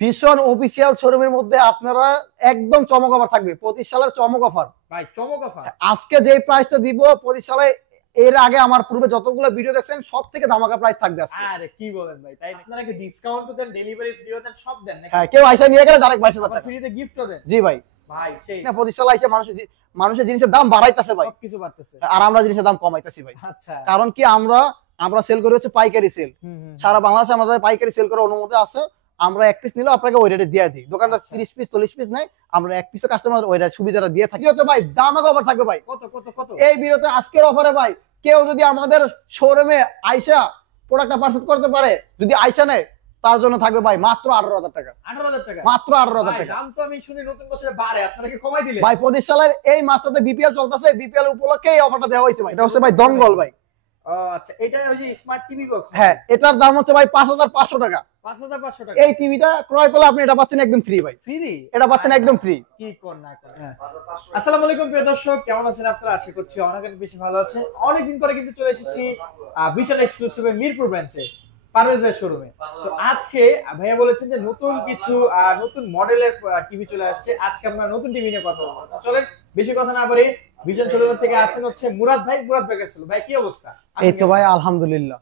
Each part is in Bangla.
ভীষণ অফিসিয়াল শোরুমের মধ্যে আপনারা একদম চমক অফার থাকবে। 25 সালের চমক অফার ভাই, চমক অফার। আজকে যে প্রাইসটা দিব 25 সালে, এর আগে আমার পূর্বে যতগুলো ভিডিও দেখছেন সব থেকে ধামাকা প্রাইস থাকবে আজকে। আরে কি বলেন ভাই, তাই আপনারা কি ডিসকাউন্ট দেন, ডেলিভারি ফ্রি দেন, সব দেন নাকি? হ্যাঁ, কেউ আইসা নিয়ে গেলে ডাইরেক্ট 22,000 টাকা ফ্রিতে গিফটও দেন? জি ভাই। ভাই সেই না, 25 সালে আইসা মানুষের জিনিসের দাম বাড়াইতেছে ভাই, সবকিছু বাড়তেছে, আর আমরা জিনিসের দাম কমাইতেছি ভাই। আচ্ছা, কারণ কি আমরা সেল করি হচ্ছে পাইকারি সেল। সারা বাংলাদেশে আমাদের পাইকারি সেল করার অনুমতি আছে। আমরা এক পিস নিলেও আপনাকে ওই রেটে দিয়ে দিই। দোকানদার 30 পিস 40 পিস নেয়, আমরা এক পিসও কাস্টমার ওই রেট সুবিধাটা দিয়ে থাকি। তো ভাই দামাকা অফার থাকবে ভাই। কত কত কত? এই ভিডিওতে আজকের অফারে ভাই, কেউ যদি আমাদের শোরুমে আইসা প্রোডাক্টটা পারচেজ করতে পারে, যদি আইসা নেয়, তার জন্য থাকবে ভাই মাত্র 18,000 টাকা। 18,000 টাকা? মাত্র 18,000 টাকা। দাম তো আমি শুনি নতুন বছরে বাড়ে, আপনারা কি কমাই দিলেন? ভাই 25 সালের এই মাসটাতে বিপিএল চলতেছে, বিপিএল উপলক্ষে এই অফারটা দেওয়া হয়েছে ভাই। এটা হচ্ছে ভাই দঙ্গল ভাই। ও আচ্ছা, এটা ওই যে স্মার্ট টিভি বক্স? হ্যাঁ, এটার দাম হচ্ছে ভাই 5,500 টাকা। 5,500 টাকা? এই টিভিটা ক্রয় করলে আপনি এটা পাচ্ছেন একদম ফ্রি ভাই। ফ্রি? এটা পাচ্ছেন একদম ফ্রি। কি কোন না কোন। আসসালামু আলাইকুম প্রিয় দর্শক, কেমন আছেন আপনারা? আশা করছি অনেক বেশি ভালো আছেন। অনেকদিন পরে কিন্তু চলে এসেছি বিশাল এক্সক্লুসিভে মিরপুর ব্রাঞ্চে, পারভেজ ভাইয়ের শোরুমে। তো আজকে ভাইয়া বলেছেন যে নতুন কিছু নতুন মডেলের টিভি চলে আসছে। আজকে আমরা নতুন টিভি নিয়ে কথা বলবো। চলেন বেশি কথা না বলে, বিশাল শোরুম থেকে আসেন হচ্ছে মুরাদ ভাই। মুরাদ ভাই কাছে ভাই কি অবস্থা? এই তো ভাই আলহামদুলিল্লাহ।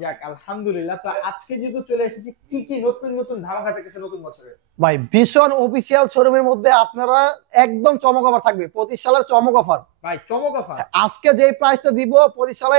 যাক আলহামদুলিল্লাহ। তো আজকে যেহেতু চলে এসেছি, কি কি নতুন নতুন ধামাকা থাকছে নতুন বছরে? ভাই ভীষণ অফিসিয়াল শোরুমের মধ্যে আপনারা একদম চমক অফার থাকবে। 25 সালের চমক অফার। ভাই চমক অফার? আজকে যে প্রাইসটা দিব 25 সালে,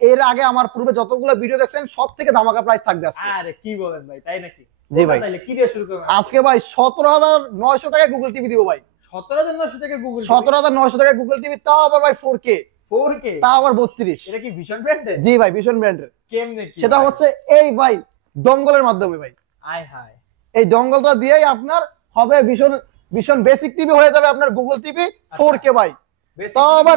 এর আগে আমার পূর্বে যতগুলো ভিডিও দেখছেন সব থেকে ধামাকা প্রাইস থাকবে আজকে। আরে কি বলেন ভাই, তাই নাকি? জি ভাই। তাহলে কি দিয়ে শুরু করব আজকে ভাই 17,900 টাকায় গুগল টিভি দিব ভাই। 17,900 টাকা গুগল? 17,900 টাকায় গুগল টিভি, তাও আবার ভাই 4K। 4K? তাও আবার 32। এটা কি ভীষণ ব্র্যান্ডের? জি ভাই, ভীষণ ব্র্যান্ডের। কেমনে কি? সেটা হচ্ছে এই ভাই দঙ্গলের মাধ্যমে ভাই। আয় হায়, এই দঙ্গলটা দিয়েই আপনার হবে ভীষণ ভীষণ বেসিক টিভি হয়ে যাবে আপনার গুগল টিভি 4K ভাই। তাও আবার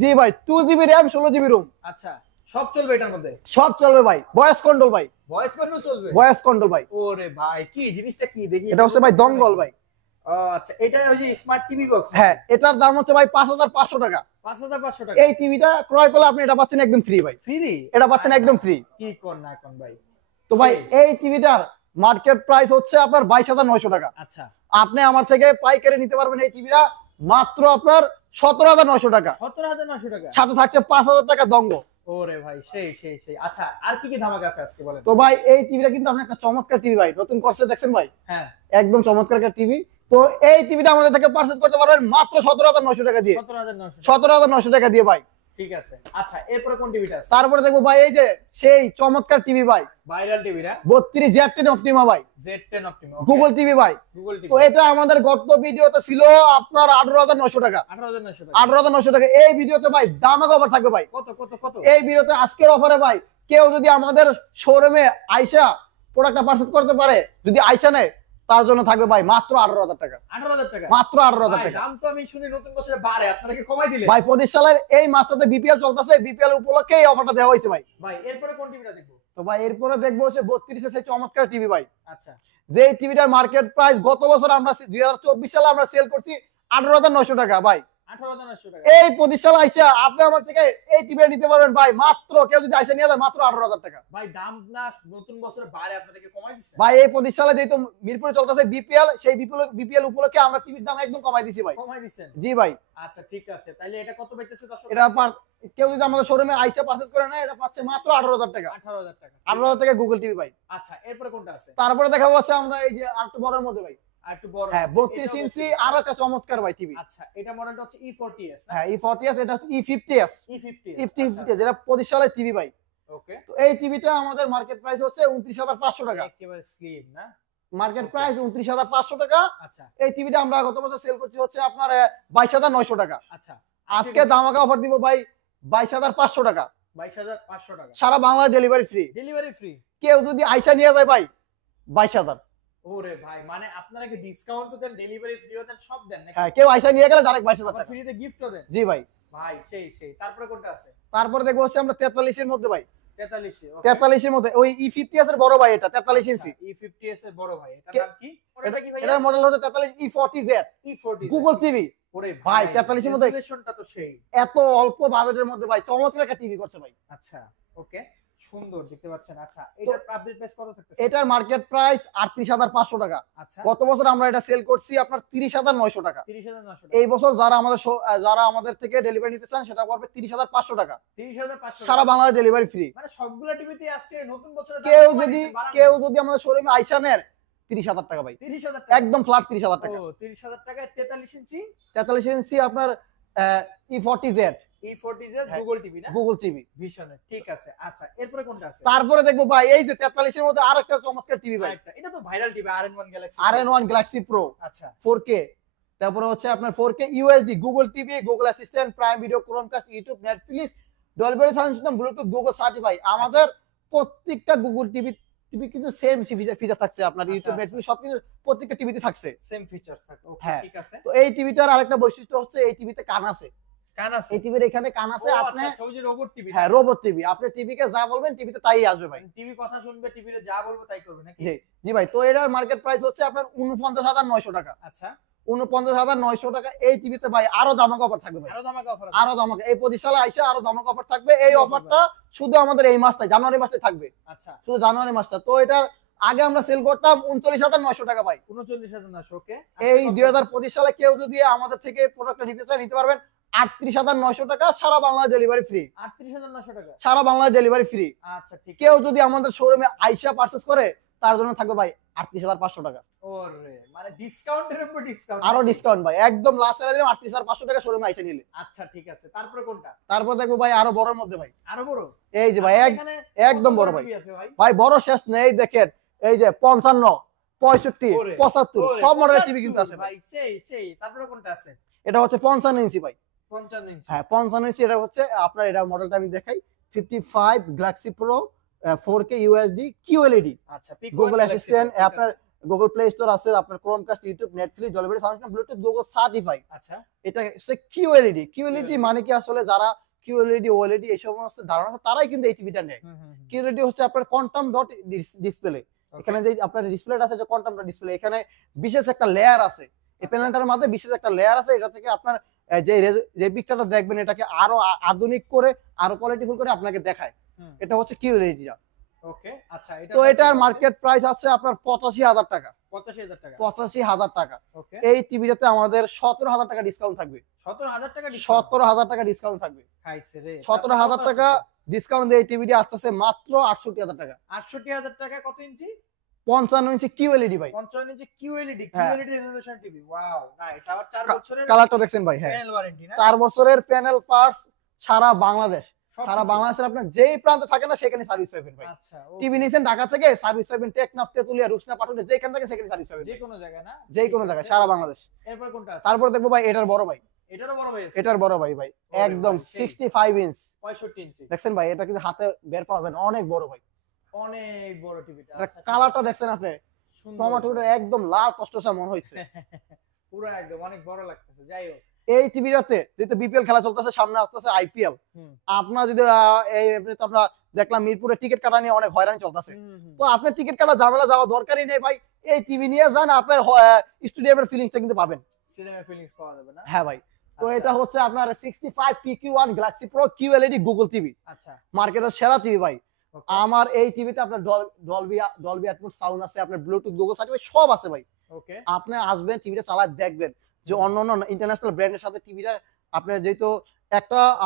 জি ভাই 2GB RAM 16GB রোম। আচ্ছা, সব চলবে এটার মধ্যে? সব চলবে ভাই, ভয়েস কন্ট্রোল ভাই। ভয়েস কন্ট্রোল চলবে? ভয়েস কন্ট্রোল ভাই। ওরে ভাই, কি জিনিসটা কি দেখি? এটা হচ্ছে ভাই দঙ্গল ভাই। ও আচ্ছা, এটা ওই যে স্মার্ট টিভি বক্স? হ্যাঁ, এটার দাম হচ্ছে ভাই 5,500 টাকা। 5,500 টাকা? এই টিভিটা ক্রয় করলে আপনি এটা পাচ্ছেন একদম ফ্রি ভাই। ফ্রি? এটা পাচ্ছেন একদম ফ্রি। কি কোন না কোন ভাই। তো ভাই এই টিভিটার মার্কেট প্রাইস হচ্ছে আপনার 22,900 টাকা। আচ্ছা, আপনি আমার থেকে পাইকারি নিতে পারবেন এই টিভিটা মাত্র আপনার 17,900 টাকা। 17,900 টাকা? সাথে থাকছে 5,000 টাকা দঙ্গ। ওরে ভাই, সেই সেই সেই। আচ্ছা, আর কি কি ধামাকা আছে আজকে বলেন? তো ভাই এই টিভিটা কিন্তু আপনি একটা চমৎকার টিভি ভাই, নতুন করছে দেখছেন ভাই। হ্যাঁ, একদম চমৎকার একটা টিভি। তো এই টিভিটা আমাদের থেকে পারচেজ করতে পারবেন মাত্র 17,900 টাকা দিয়ে। 17,900? 17,900 টাকা দিয়ে ভাই। ঠিক আছে। আচ্ছা, এরপরে কোন টিভিটা আছে? তারপরে দেখবো ভাই এই যে সেই চমৎকার টিভি ভাই, ভাইরাল টিভি না? 32 Z10 অপটিমা ভাই, Z10 অপটিমা গুগল টিভি ভাই। Google TV. তো এটা আমাদের গত ভিডিওতে ছিল আপনার 18,900 টাকা। 18,900 টাকা? 18,900 টাকা। এই ভিডিওতে ভাই দামাকা অফার থাকবে ভাই। কত কত কত? এই ভিডিওতে আজকের অফারে ভাই, কেউ যদি আমাদের শোরুমে আইসা প্রোডাক্টটা পারচেজ করতে পারে, যদি আইসা নেয়, তার জন্য থাকবে ভাই মাত্র 18,000 টাকা। 18,000 টাকা? মাত্র 18,000 টাকা। দাম তো আমি শুনি নতুন বছরে বাড়ে, আপনারা কি কমাই দিলেন? ভাই 25 সালের এই মাসটাতে বিপিএল চলতেছে, বিপিএল উপলক্ষে এই অফারটা দেওয়া হয়েছে ভাই। ভাই এরপরে কোন টিভিটা দেখবো? তো ভাই এরপরে দেখবো হচ্ছে 32 সেই চমৎকার টিভি ভাই। আচ্ছা, যে টিভিটার মার্কেট প্রাইস গত বছর আমরা 2024 সালে আমরা সেল করছি 18,900 টাকা ভাই। 18,900 টাকা? এই 25 সালে আইসা আপনি আমার থেকে এই টিভি নিতে পারবেন ভাই মাত্র, কেউ যদি আইসা নিয়ে যায় মাত্র 18,000 টাকা। ভাই দাম না নতুন বছরে বাড়ে, আপনারা কি কমাই দিচ্ছেন? ভাই এই 25 সালে যেহেতু মিরপুরে চলতেছে বিপিএল, সেই বিপিএল উপলক্ষে আমরা টিভির দাম একদম কমাই দিছি ভাই। কমাই দিচ্ছেন? জি ভাই। আচ্ছা ঠিক আছে, তাহলে এটা কত পাইতেছে দর্শক? এটা কেউ যদি আমাদের শোরুমে আইসা পারচেজ করে নেয়, এটা পাচ্ছে মাত্র 18,000 টাকা। 18,000 টাকা? 18,000 টাকা গুগল টিভি ভাই। আচ্ছা, এরপরে কোনটা আছে? তারপরে দেখা যাচ্ছে আমরা এই যে আরেকটু বড়র মধ্যে ভাই। আর একটু বড়? হ্যাঁ, 32 ইঞ্চি আর একটা চমৎকার ভাই টিভি। আচ্ছা, এটা মডেলটা হচ্ছে E40s না? হ্যাঁ, E40s, এটা হচ্ছে E50s। E50s যেটা 25 সালের টিভি ভাই। ওকে। তো এই টিভিটা আমাদের মার্কেট প্রাইস হচ্ছে 29,500 টাকা। একেবারে স্লিম না? মার্কেট প্রাইস 29,500 টাকা। আচ্ছা এই টিভিটা আমরা গত বছর সেল করছি হচ্ছে আপনার 22,900 টাকা। আচ্ছা, আজকে ধামাকা অফার দিব ভাই 22,500 টাকা। 22,500 টাকা? সারা বাংলায় ডেলিভারি ফ্রি। Delivery free? কেউ যদি আইসা নিয়ে যায় ভাই 22,000। ওরে ভাই, মানে আপনারা কি ডিসকাউন্ট দেন, ডেলিভারি ফ্রি দেন, সব দেন নাকি? হ্যাঁ, কেউ আইসা নিয়ে গেলে ডাইরেক্ট 22,000 টাকা। ফ্রিতে গিফটও দেন? জি ভাই। ভাই সেই সেই। তারপরে কোনটা আছে? তারপরে দেখবো হচ্ছে আমরা 43 এর মধ্যে ভাই। 43? 43 এর মধ্যে ওই E50s এর বড় ভাই, এটা 43 ইঞ্চি। E50s এর বড় ভাই, এটার নাম কি? এটা কি ভাই? এটার মডেল হচ্ছে 43 E40Z E40 গুগল টিভি। ওরে ভাই 43 এর মধ্যে রেজুলেশনটা তো সেই। এত অল্প বাজেটের মধ্যে ভাই চমৎকার একটা টিভি করছে ভাই। আচ্ছা ওকে, সুন্দর দেখতে পাচ্ছেন। আচ্ছা, এটার আপডেট প্রাইস কত থাকতেছে? এটার মার্কেট প্রাইস ৩৮,৫০০ টাকা। আচ্ছা, গত বছর আমরা এটা সেল করছি আপনার ৩০,৯০০ টাকা। ৩০,৯০০ এই বছর যারা আমাদের থেকে ডেলিভারি নিতে চান সেটা পড়বে ৩০,৫০০ টাকা। ৩০,৫০০ সারা বাংলাদেশ ডেলিভারি ফ্রি। মানে সবগুলা টিভিতে আজকে নতুন বছরে কেউ যদি আমাদের শোরুমে আইসা নেন ৩০,০০০ টাকা ভাই, ৩০,০০০ টাকা একদম ফ্ল্যাট ৩০,০০০ টাকা। ও ৩০,০০০ টাকায় 43 ইঞ্চি 43 ইঞ্চি আপনার E40Z E40Z হ্যাঁ, গুগল টিভি না? Google TV. ভিশনের, ঠিক আছে। আচ্ছা, এরপরে কোনটা আছে? তারপরে দেখবো ভাই এই যে 43 এর মধ্যে আরেকটা চমৎকার টিভি ভাই, আরেকটা, এটা তো viral TV RN1 Galaxy. RN1 Galaxy pro আচ্ছা, 4K। তারপরে হচ্ছে আপনার 4K UHD Google TV, Google assistant, prime video, Chromecast, YouTube, Netflix, Dolby sound system, Bluetooth, Google certify. আমাদের প্রত্যেকটা গুগল টিভি কিন্তু সেম ফিচার থাকছে আপনার আচ্ছা, ইউটিউব, আচ্ছা। নেটফ্লিক্স সবকিছু প্রত্যেকটা টিভিতে থাকছে। সেম ফিচারস থাকে। ওকে, হ্যাঁ। ঠিক আছে। তো এই টিভিটার আরেকটা বৈশিষ্ট্য হচ্ছে এই টিভিতে কান আছে। কান আছে? এই টিভির এখানে কান আছে। ও আপনি আচ্ছা, ওই যে রোবট টিভি। হ্যাঁ, রোবট টিভি। আপনি টিভিকে যা বলবেন টিভিতে তাই আসবে ভাই। টিভি কথা শুনবে, টিভিতে যা বলবো তাই করবে নাকি? জি জি ভাই। তো এটার মার্কেট প্রাইস হচ্ছে আপনার ৪৯,৯০০ টাকা। আচ্ছা, ৪৯,৯০০ টাকা। এই টিভিতে ভাই আরো দামাকা অফার থাকবে ভাই, আরো দামাকা অফার আছে। আরো দামাকা। এই 25 সালে আইসা আরো দামাকা অফার থাকবে। এই কি offer অফারটা শুধু আমাদের এই মাসটাই, জানুয়ারি মাসে থাকবে, আচ্ছা, শুধু জানুয়ারি মাসটা। তো এটার আগে আমরা সেল করতাম ৩৯,৯০০ টাকা ভাই। ৩৯,৯০০। ওকে, এই 2025 সালে কেউ যদি আমাদের থেকে প্রোডাক্টটা নিতে চায় নিতে পারবেন ৩৮,৯০০ টাকা, সারা বাংলাদেশ ডেলিভারি ফ্রি। ৩৮,৯০০ টাকা। সারা বাংলাদেশ ডেলিভারি ফ্রি। আচ্ছা, ঠিক আছে। কেউ যদি আমাদের শোরুমে আইসা পারচেজ করে তার জন্য থাকবে ভাই ৩৮,৫০০ টাকা। ওরে, মানে ডিসকাউন্টের উপর ডিসকাউন্ট। আরো ডিসকাউন্ট ভাই, একদম লাস্ট এর দিলাম ৩৮,৫০০ টাকা শোরুমে আইসা নিলে। আচ্ছা, ঠিক আছে। তারপরে কোনটা? তারপর দেখবো ভাই আরো বড়র মধ্যে ভাই, আরো বড়? এই যে ভাই এখানে একদম কত বড় ভাই। টিভি আছে ভাই? ভাই বড় শেষ নেই, দেখেন এই যে 55, 65, ওরে, 75 ওরে, সব মডেলের টিভি 75 কিন্তু আছে ভাই। ভাই। সেই। তারপরে কোনটা আছে? এটা হচ্ছে 55 ইঞ্চি ভাই। 55 ইঞ্চি। হ্যাঁ 55 ইঞ্চি। এটা হচ্ছে আপনার, এটা মডেলটা আমি দেখাই, 55 Galaxy pro 4K UHD QLED, আচ্ছা, পিক গুগল অ্যাসিস্ট্যান্ট, আপনার গুগল প্লে স্টোর আছে, আপনার Chromecast, YouTube, Netflix, Dolby sound system, Bluetooth, Google certify. আচ্ছা, এটা হচ্ছে QLED মানে কি আসলে যারা QLED OLED এই সমস্ত ধারণা আছে তারাই কিন্তু এই টিভিটা নেয়। QLED হচ্ছে আপনার কোয়ান্টাম ডট ডিসপ্লে। এখানে যে আপনার ডিসপ্লেটা আছে এটা কোয়ান্টাম ডট ডিসপ্লে। এখানে বিশেষ একটা লেয়ার আছে, এই প্যানেলটার মধ্যে বিশেষ একটা লেয়ার আছে। এটা থেকে আপনার যে পিকচারটা দেখবেন এটাকে আরো আধুনিক করে, আরো কোয়ালিটিফুল করে আপনাকে দেখায়। এটা হচ্ছে QLED টা। ওকে, আচ্ছা। এটা তো এটার মার্কেট প্রাইস আছে আপনার ৮৫,০০০ টাকা। ৮৫,০০০ টাকা। ৮৫,০০০ টাকা। ওকে, এই টিভিটাতে আমাদের ১৭,০০০ টাকা ডিসকাউন্ট থাকবে। ১৭,০০০ টাকা ডিসকাউন্ট। ১৭,০০০ টাকা ডিসকাউন্ট থাকবে। খাইছে রে। ১৭,০০০ টাকা ডিসকাউন্ট দিয়ে এই টিভিটি আসতেছে মাত্র ৬৮,০০০ টাকা। ৬৮,০০০ টাকা। কত ইঞ্চি? 55 ইঞ্চি QLED ভাই। 55 ইঞ্চি QLED, হ্যাঁ। QLED resolution TV. Wow, nice. আবার ৪ বছরের কালারটা দেখছেন ভাই? হ্যাঁ, প্যানেল ওয়ারেন্টি না? 4 বছরের প্যানেল পার্টস, সারা বাংলাদেশ, সবকিছু। সারা বাংলাদেশের আপনার যেই প্রান্তে থাকে না সেখানে সার্ভিস পাবেন ভাই। আচ্ছা, টিভি নিছেন ঢাকা থেকে, সার্ভিস পাবেন টেকনাফ, তেতুলিয়া, রুশনা, পাটুরিয়া, যেখান থেকে সেখানে সার্ভিস পাবেন যে কোনো জায়গায় না? যেই কোনো জায়গায়, সারা বাংলাদেশ। এরপর কোনটা আছে? তারপর দেখবো ভাই এটার বড় ভাই, এটারও বড় ভাই আছে? এটার বড় ভাই ভাই ওরে একদম ভাই, সেই। 65 ইঞ্চ। 65 ইঞ্চি। দেখছেন ভাই, এটা কিন্তু হাতে বের পাওয়া যায় না, অনেক বড় ভাই। অনেক বড় টিভিটা। এটা আচ্ছা, কালারটা দেখছেন আপনি, সুন্দর। টমেটোটা একদম লাল কষ্টসা মনে হচ্ছে। পুরো একদম অনেক বড় লাগতেছে। যাই হোক, এই টিভিটাতে যেহেতু বিপিএল খেলা চলতেছে, সামনে আসতেছে IPL, হুম। আপনার যদি এই এমনিতে আমরা দেখলাম মিরপুরে টিকিট কাটা নিয়ে অনেক হয়রানি চলতেছে। তো আপনার টিকিট কাটা ঝামেলা যাওয়া দরকারই নেই ভাই, এই টিভি নিয়ে যান, আপনার স্টেডিয়ামের ফিলিংসটা কিন্তু পাবেন। সিনেমা ফিলিংস পাওয়া যাবে না? হ্যাঁ ভাই। তো আচ্ছা। এটা হচ্ছে আপনার 65 PQ1 Galaxy pro QLED Google TV, আচ্ছা, মার্কেটের সেরা টিভি ভাই। ওকে, আমার এই টিভিতে আপনার ডলবি অ্যাটমস সাউন্ড আছে, আপনার ব্লুটুথ, গুগল সার্টিফাই সব আছে ভাই। ওকে। আপনি আসবেন টিভিটা চালায় দেখবেন যে অন্য ইন্টারন্যাশনাল ব্র্যান্ডের সাথে টিভিটা, আপনি যেহেতু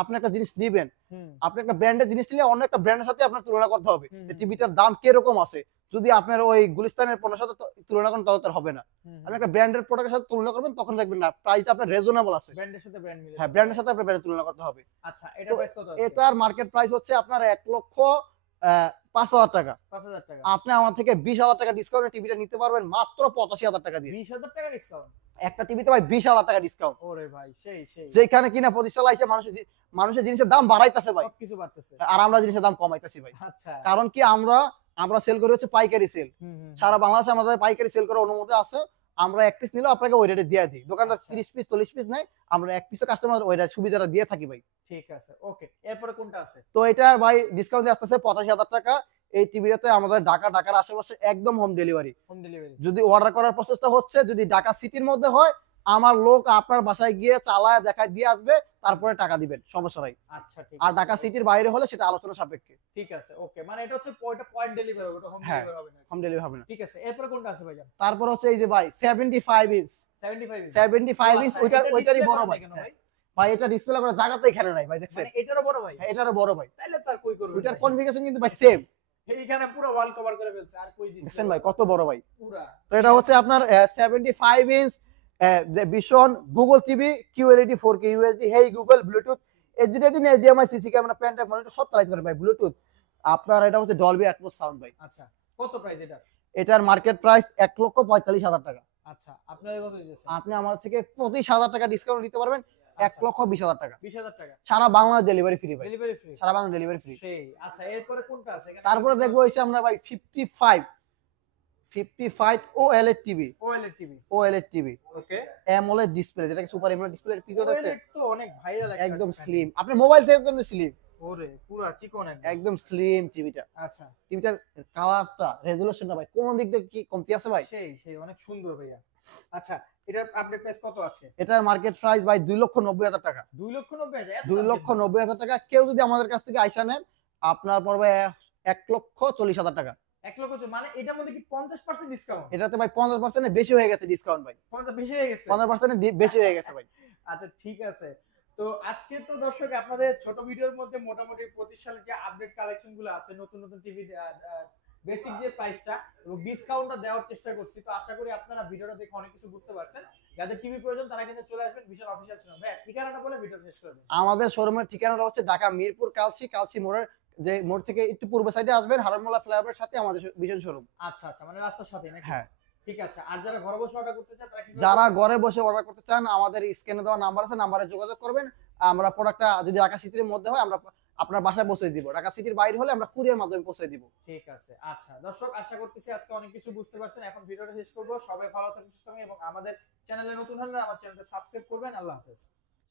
আপনি একটা জিনিস নিবেন, হুম। আপনি একটা ব্র্যান্ডের জিনিস নিলে অন্য একটা ব্র্যান্ডের সাথে আপনার তুলনা করতে হবে হুম, যে হুম। টিভিটার দাম কিরকম আছে। যদি আপনার ওই গুলিস্তানের পণ্যের সাথে তুলনা করেন তাহলে তার হবে না। আপনি একটা ব্র্যান্ডের প্রোডাক্টের সাথে তুলনা করবেন, তখন দেখবেন না প্রাইসটা আপনার রিজনেবল আছে। ব্র্যান্ডের সাথে ব্র্যান্ড মিলে। হ্যাঁ, ব্র্যান্ডের সাথে আপনার ব্র্যান্ডের তুলনা করতে হবে। আচ্ছা, এটা তো প্রাইস কত আছে? এটার মার্কেট প্রাইস হচ্ছে আপনার ১,৫,০০০ টাকা। ৫,০০০ টাকা। আপনি আমার থেকে ২০,০০০ টাকা ডিসকাউন্টে টিভিটা নিতে পারবেন মাত্র ৮৫,০০০ টাকা দিয়ে। ২০,০০০ টাকা ডিসকাউন্ট? একটা টিভিতে ভাই ২০,০০০ টাকা ডিসকাউন্ট। ওরে ভাই, সেই। যেখানে কিনা প্রতিষ্ঠান আইসা মানুষের জিনিসের দাম বাড়াইতেছে ভাই, সবকিছু বাড়তেছে। আর আমরা জিনিসের দাম কমাইতেছি ভাই। আচ্ছা। কারণ কি আমরা সেল করি হচ্ছে পাইকারি সেল। সারা বাংলাদেশে আমাদের পাইকারি সেল করার অনুমতি আছে। আমরা এক পিস নিলেও আপনাকে ওই রেটে দিয়ে দিই। দোকানদার আচ্ছা। 30 পিস 40 পিস নেয়, আমরা এক পিসও কাস্টমার ওই সুবিধাটা দিয়ে থাকি ভাই। ঠিক আছে, ওকে। এরপরে কোনটা আছে? তো এটার ভাই ডিসকাউন্ট দিয়ে আসতেছে ৮৫,০০০ টাকা। এই টিভিটাতে আমাদের ঢাকার আশেপাশে একদম হোম ডেলিভারি। Home delivery? যদি অর্ডার করার প্রসেসটা হচ্ছে, যদি ঢাকা সিটির মধ্যে হয় আমার লোক আপনার বাসায় গিয়ে চালায় দেখায় দিয়ে আসবে, তারপরে টাকা দিবেন, সমস্যা নাই। আচ্ছা ঠিক আর আছে। ঢাকা সিটির বাইরে হলে সেটা আলোচনা সাপেক্ষে। ঠিক আছে ওকে, মানে এটা হচ্ছে ওটা পয়েন্ট ডেলিভারি হবে, ওটা হোম হ্যাঁ, ডেলিভারি হবে না। হোম ডেলিভারি হবে না। ঠিক আছে, এরপর কোনটা আছে ভাইজান? তারপর হচ্ছে এই যে ভাই 75 ইঞ্চ, 75 ইঞ্চ। 75 ইঞ্চ আচ্ছা, ওইটার এটা ওইটারই display বড় করা ভাই। যায় কেন হ্যাঁ, ভাই? ভাই এটা ডিসপ্লে করার জায়গাতে এখানে নাই ভাই, দেখছেন? মানে এটারও বড় ভাই? হ্যাঁ, এটারও বড় ভাই। তাইলে তার কই করবে ওইটার ভাই? কনফিগারেশন কিন্তু ভাই সেম, এইখানে পুরো ওয়াল কভার করে ফেলছে, আর কই দিছে? দেখছেন ভাই কত বড় ভাই। পুরা। তো এটা হচ্ছে আপনার 75 inch vision Google TV QLED 4K USD hey Google Bluetooth HDMI HDMI CC camera pen drive monitor সব চালাতে পারে ভাই ব্লুটুথ। আপনার এটা হচ্ছে ডলবি অ্যাটমস সাউন্ড ভাই। আচ্ছা, কত প্রাইস এটা? এটার মার্কেট প্রাইস 1,45,000 টাকা। আচ্ছা, আপনাদের কত দিতেছেন? আপনি আমার থেকে 25,000 টাকা ডিসকাউন্ট নিতে পারবেন, 1,20,000 টাকা। 20,000 টাকা। সারা বাংলাদেশ ডেলিভারি ফ্রি ভাই, ডেলিভারি ফ্রি। সারা বাংলাদেশ ডেলিভারি ফ্রি। সেই। আচ্ছা, এরপরে কোনটা আছে এখানে? তারপরে দেখবো হইছে আমরা ভাই 55 OLED TV, OLED TV. OLED TV ওকে। অ্যামোলেড ডিসপ্লে, যেটাকে সুপার এমোলেড ডিসপ্লে পিকচার আছে, ওএলইডি তো অনেক ভাইরাল একটা। একদম স্লিম। আপনি মোবাইল থেকে কিন্তু স্লিম, ওরে পুরা চিকন একদম। একদম স্লিম টিভিটা। আচ্ছা। টিভিটার কালারটা রেজোলিউশনটা ভাই কোন দিক দিয়ে কি কমতি আছে ভাই? সেই অনেক সুন্দর ভাইয়া। আচ্ছা, এটার আপডেট প্রাইস কত আছে? এটার মার্কেট প্রাইস ভাই 2,90,000 টাকা। 2,90,000? এত দাম? 2,90,000 টাকা। কেউ যদি আমাদের কাছ থেকে আইসা নেন আপনার পড়বে 1,40,000 টাকা। 1 লক্ষ মানে এটার মধ্যে কি 50% ডিসকাউন্ট? এটাতে ভাই 50% এর বেশি হয়ে গেছে ডিসকাউন্ট ভাই, 50 বেশি হয়ে গেছে? 50% এর বেশি হয়ে গেছে ভাই। আচ্ছা ঠিক আছে। তো আজকে তো দর্শক আপনাদের ছোট ভিডিওর মধ্যে মোটামুটি 25 সালের যে আপডেট কালেকশন গুলো আছে, নতুন নতুন টিভি বেসিক যে প্রাইসটা এবং ডিসকাউন্টটা দেওয়ার চেষ্টা করছি। তো আশা করি আপনারা ভিডিওটা দেখে অনেক কিছু বুঝতে পারছেন। যাদের টিভি প্রয়োজন তারা কিন্তু চলে আসবেন বিশাল অফিসিয়াল শোরুম। ভাই ঠিকানাটা বলে ভিডিও শেষ করবেন। আমাদের শোরুমের ঠিকানাটা হচ্ছে ঢাকা মিরপুর কালচি মোড়ের, যে মোড় থেকে একটু পূর্ব সাইডে আসবেন হারুনমোল্লা ফ্লাইওভারের সাথে আমাদের ভীষণ শোরুম। আচ্ছা আচ্ছা, মানে রাস্তার সাথে নাকি? হ্যাঁ। ঠিক আছে। আর যারা ঘরে বসে অর্ডার করতে চান তারা কি যারা ঘরে বসে অর্ডার করতে চান আমাদের স্ক্রিনে দেওয়া নাম্বার আছে, নাম্বারে যোগাযোগ করবেন। আমরা প্রোডাক্টটা যদি ঢাকা সিটির মধ্যে হয় আমরা আপনার বাসায় পৌঁছে দিব, ঢাকা সিটির বাইরে হলে আমরা কুরিয়ার মাধ্যমে পৌঁছে দিব। ঠিক আছে। আচ্ছা দর্শক, আশা করতেছি আজকে অনেক কিছু বুঝতে পারছেন। এখন ভিডিওটা শেষ করব। সবাই ভালো থাকুন সুস্থ থাকুন এবং আমাদের চ্যানেলে নতুন হলে আমার চ্যানেলটা সাবস্ক্রাইব করবেন। আল্লাহ হাফেজ।